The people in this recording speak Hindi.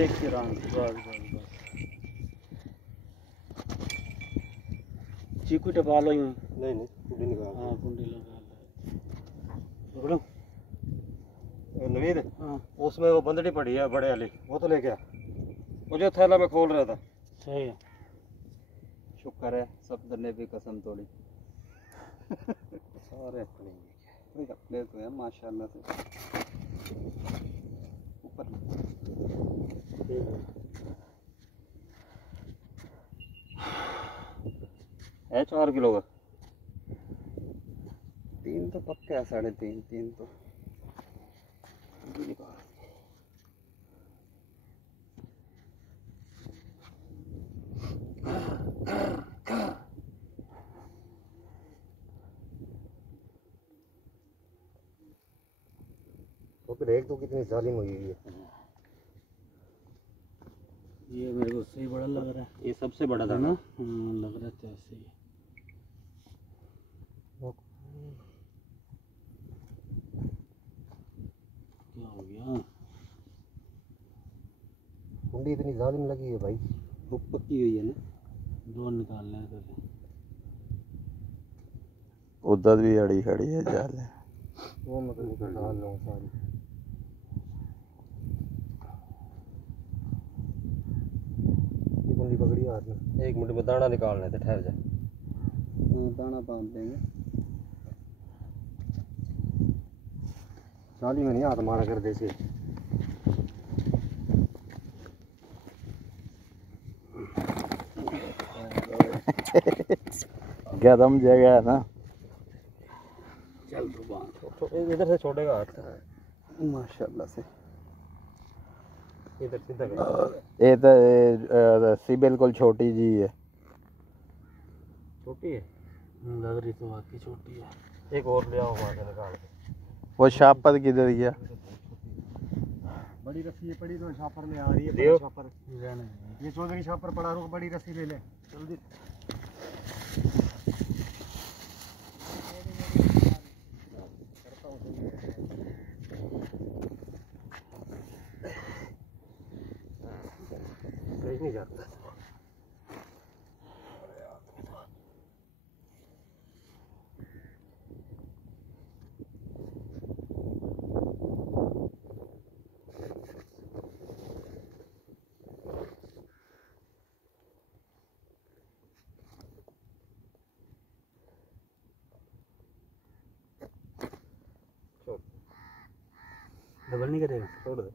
देख के रहा बस चीकू टपा लो यूं। नहीं नहीं कुंडी निकाल। हाँ कुंडी लगा लो नवीद। हाँ उसमें वो बंदड़ी पड़ी है बड़े वाली, वो तो लेके आ। वो जो थैला में खोल रहा था। सही है। शुक्र है सब ने भी कसम तोड़ी। सारे अपने अपने तो है माशाल्लाह से। ऊपर है 4 किलो का। 3 तो पक्का है, 3.5 3 तो तो फिर एक तो कितनी जालिम हुई है। ये मेरे को सही बड़ा लग रहा है। ये सबसे बड़ा था ना ना। लग रहा था ऐसे ही। क्या हो गया? कुंडी इतनी जालिम लगी है भाई। वो पक्की हुई है ना। दो निकालने हैं तो उधर भी अड़ी खड़ी है जाल है। वो मैं निकाल लूँ सारी। ये कुंडी पकड़ी हाथ में। 1 मिनट में दाना निकालना है, ठहर जा। दाना बांध देंगे। जाली में नहीं हाथ मारा कर जैसे। गरम जगह है ना। चल तो बांध। इधर से छोड़ेगा हाथ। माशाल्लाह से। इधर सीधा कर। ये तो रस्सी बिल्कुल छोटी जी है। छोटी है। लग रही तो वाकई छोटी है। एक और ले आओ वहाँ से निकाल के। वो शापर किधर गया? बड़ी रस्सी ये पड़ी तो छापर में आ रही है। दियो। छापर ये चौधरी छापर पड़ा, रुक बड़ी रस्सी ले ले जल्दी। नहीं जाता। डबल नहीं करेगा? छोड़ दे।